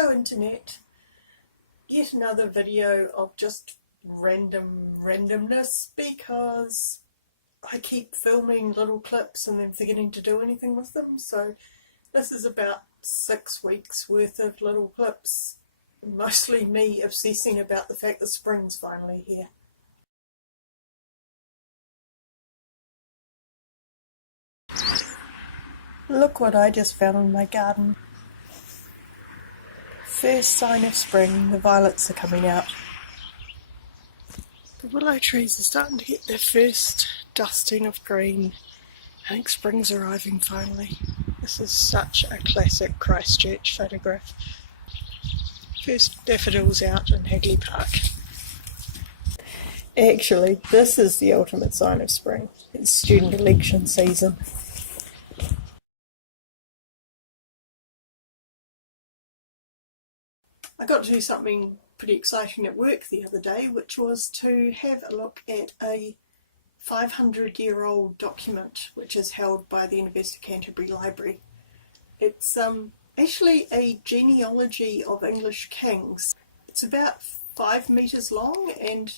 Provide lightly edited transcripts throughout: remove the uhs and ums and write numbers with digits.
Hello Internet, yet another video of just randomness because I keep filming little clips and then forgetting to do anything with them, so this is about 6 weeks worth of little clips, mostly me obsessing about the fact that spring's finally here. Look what I just found in my garden. First sign of spring, the violets are coming out. The willow trees are starting to get their first dusting of green. I think spring's arriving finally. This is such a classic Christchurch photograph. First daffodils out in Hagley Park. Actually, this is the ultimate sign of spring. It's student election season. I got to do something pretty exciting at work the other day, which was to have a look at a 500-year-old document which is held by the University of Canterbury Library. It's actually a genealogy of English kings. It's about 5 metres long and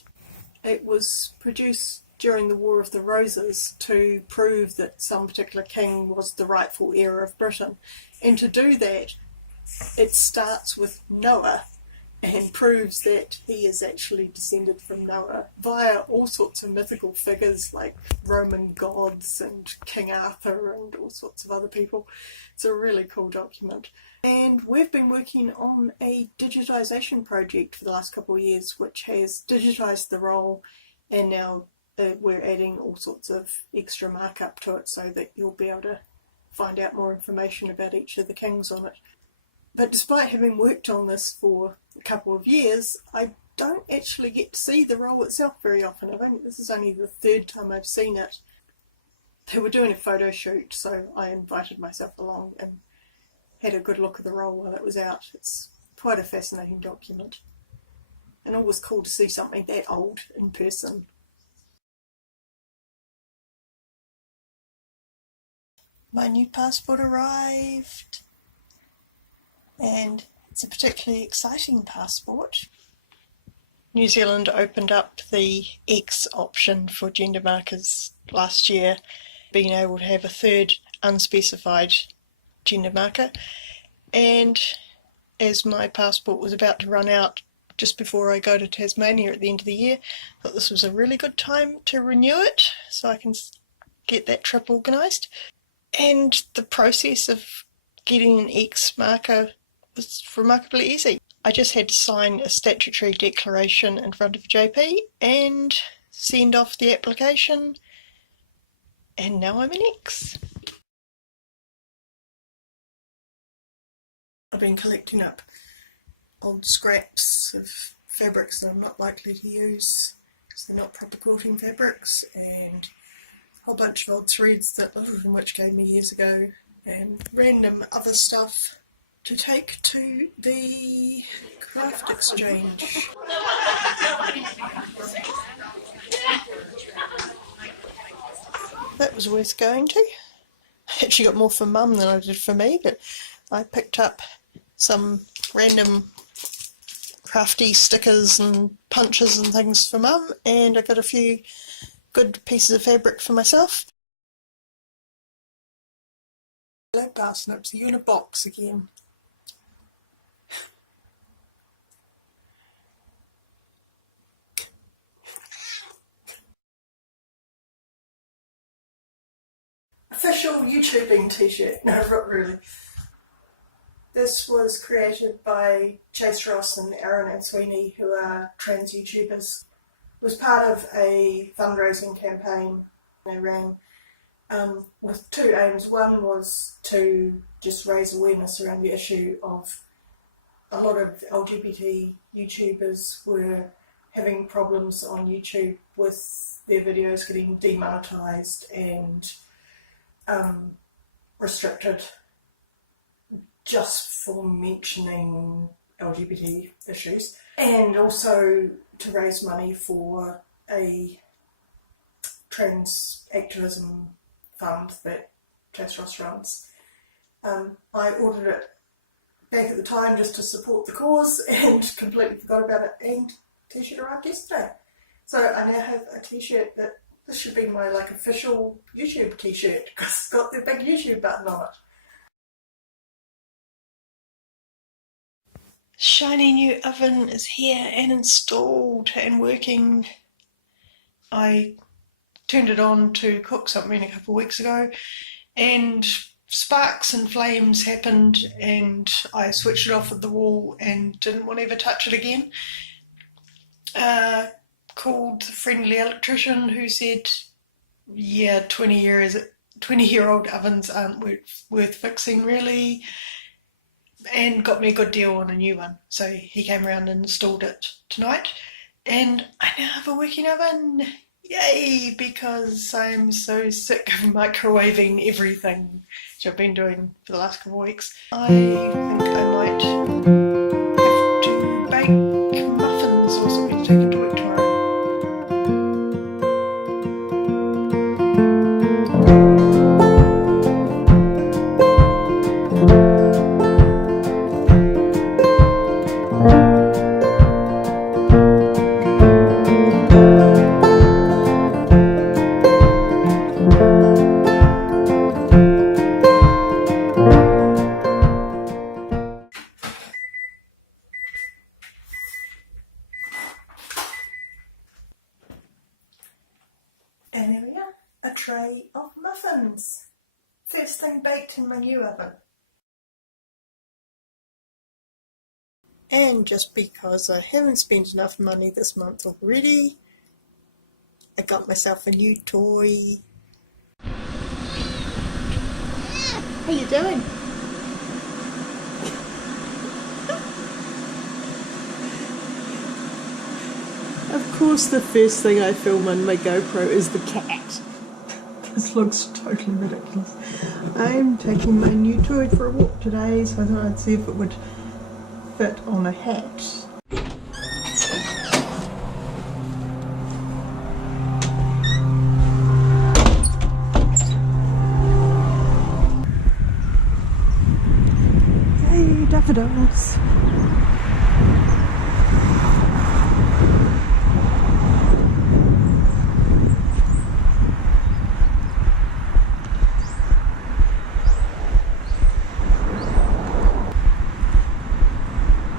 it was produced during the War of the Roses to prove that some particular king was the rightful heir of Britain. And to do that, it starts with Noah and proves that he is actually descended from Noah via all sorts of mythical figures like Roman gods and King Arthur and all sorts of other people. It's a really cool document. And we've been working on a digitisation project for the last couple of years which has digitised the roll, and now we're adding all sorts of extra markup to it so that you'll be able to find out more information about each of the kings on it. But despite having worked on this for a couple of years, I don't actually get to see the roll itself very often. This is only the 3rd time I've seen it. They were doing a photo shoot, so I invited myself along and had a good look at the roll while it was out. It's quite a fascinating document. And always cool to see something that old in person. My new passport arrived. And it's a particularly exciting passport. New Zealand opened up the X option for gender markers last year, being able to have a 3rd unspecified gender marker. And as my passport was about to run out just before I go to Tasmania at the end of the year, I thought this was a really good time to renew it so I can get that trip organised. And the process of getting an X marker was remarkably easy. I just had to sign a statutory declaration in front of JP and send off the application, and now I'm an X. I've been collecting up old scraps of fabrics that I'm not likely to use because they're not proper quilting fabrics, and a whole bunch of old threads that Little from Which gave me years ago, and random other stuff to take to the craft exchange. That was worth going to. I actually got more for Mum than I did for me, but I picked up some random crafty stickers and punches and things for Mum, and I got a few good pieces of fabric for myself. Hello Parsnips, are you in a box again? Official YouTubing t-shirt. No, not really. This was created by Chase Ross and Aaron and Sweeney, who are trans YouTubers. It was part of a fundraising campaign they ran with 2 aims. One was to just raise awareness around the issue of a lot of LGBT YouTubers were having problems on YouTube with their videos getting demonetised and restricted just for mentioning LGBT issues, and also to raise money for a trans activism fund that Chase Ross runs. I ordered it back at the time just to support the cause and completely forgot about it, and t-shirt arrived yesterday. So I now have a t-shirt that, this should be my like official YouTube t-shirt because it's got the big YouTube button on it. Shiny new oven is here and installed and working. I turned it on to cook something a couple of weeks ago and sparks and flames happened and I switched it off at the wall and didn't want to ever touch it again. Called the friendly electrician who said, yeah, 20-year-old ovens aren't worth fixing really, and got me a good deal on a new one. So he came around and installed it tonight and I now have a working oven. Yay, because I'm so sick of microwaving everything, which I've been doing for the last couple of weeks. I think I might have to bake muffins or something to take into work tomorrow. And there we are, a tray of muffins. First thing baked in my new oven. And just because I haven't spent enough money this month already, I got myself a new toy. How you doing? Of course the first thing I film on my GoPro is the cat. This looks totally ridiculous. I'm taking my new toy for a walk today, so I thought I'd see if it would fit on a hat. Yay, daffodils!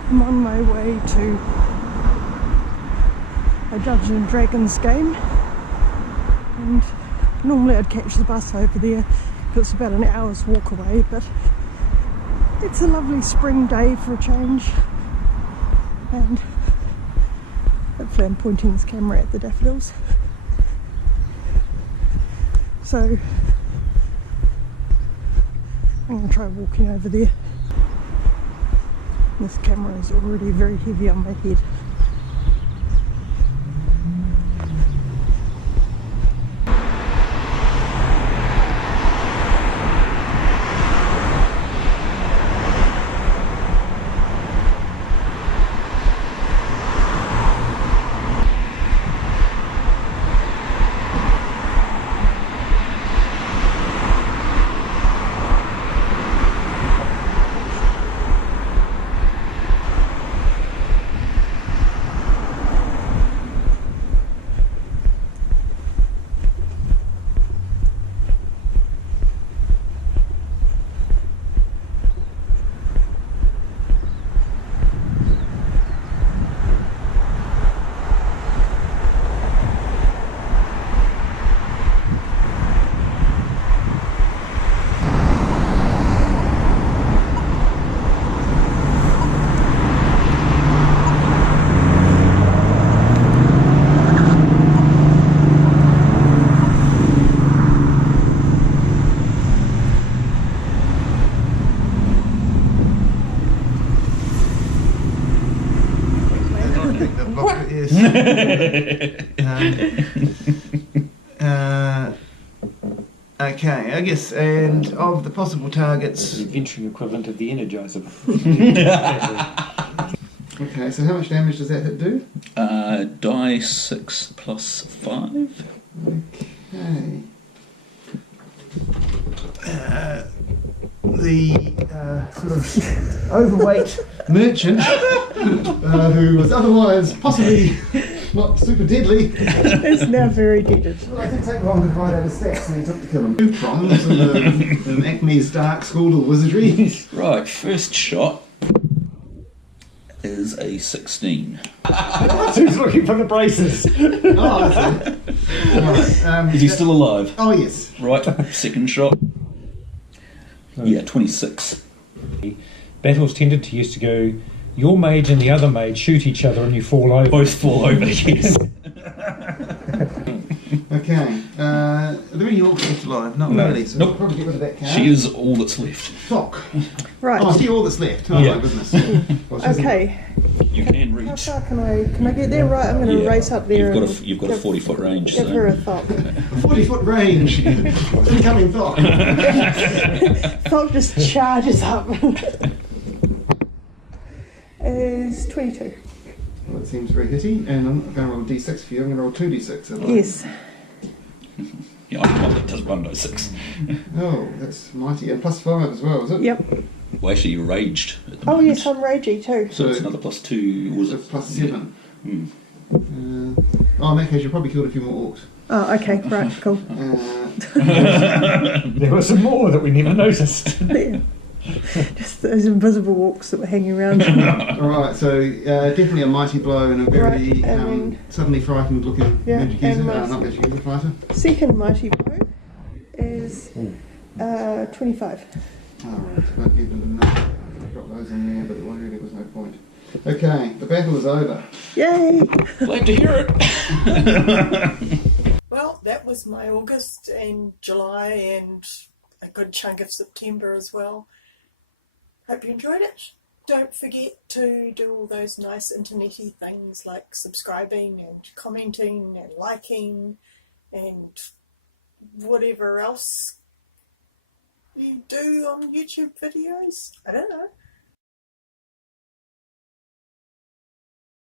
I'm on my way to a Dungeons and Dragons game, and normally I'd catch the bus over there because it's about an hour's walk away, but it's a lovely spring day for a change, and hopefully I'm pointing this camera at the daffodils. So I'm going to try walking over there. This camera is already very heavy on my head. Okay, I guess, and of the possible targets... The venturing equivalent of the Energizer. Okay, so how much damage does that hit do? Die 6 plus 5. Okay. the sort of overweight merchant who was otherwise possibly not super deadly. It's now very deaded. Well, I didn't take long to find out his stats and he took to kill him. 2 prongs in Acme's Dark School of Wizardry. Right, first shot is a 16. Who's looking for the braces? Oh, that's it. Alright, Is he still alive? Oh, yes. Right, second shot. Yeah, 26. Battles tended to used to go, your mage and the other mage shoot each other and you fall over. Both fall over, yes. Okay. Are there any orcs left alive? Not No. really. So Nope. we'll probably get rid of that card. She is all that's left. Fock. Right. Oh, I see all that's left. Oh, Yeah. my goodness. Well, she's- Okay. You can How reach. far can I get there? Right, I'm going to Yeah. race up there. You've got a 40-foot range. Give So. her a thought. 40-foot range. Incoming Fock. Thought just charges up. Is 22. Well, that seems very hitty. And I'm going to roll a d6 for you. I'm going to roll 2d6. Yes. Yeah, I'm the one that does 1d6. Oh, that's mighty. And +5 as well, is it? Yep. Well, actually, you're raged at the Oh moment. yes, I'm ragey too. So it's another +2, was So it? +7. Hmm. Oh, in that case, you probably killed a few more orcs. Oh, okay, right, cool. There were some more that we never noticed. Yeah. Just those invisible walks that were hanging around. Alright, so definitely a mighty blow and a very Right, and then- suddenly frightened looking Yeah, magic and user. my- Not magic user, fighter. Second mighty blow is 25. Alright, won't give them enough. Drop those in there, but there really was no point. Okay, the battle is over. Yay! Glad to hear it. Well, that was my August and July and a good chunk of September as well. Hope you enjoyed it. Don't forget to do all those nice internety things like subscribing and commenting and liking and whatever else you do on YouTube videos. I don't know.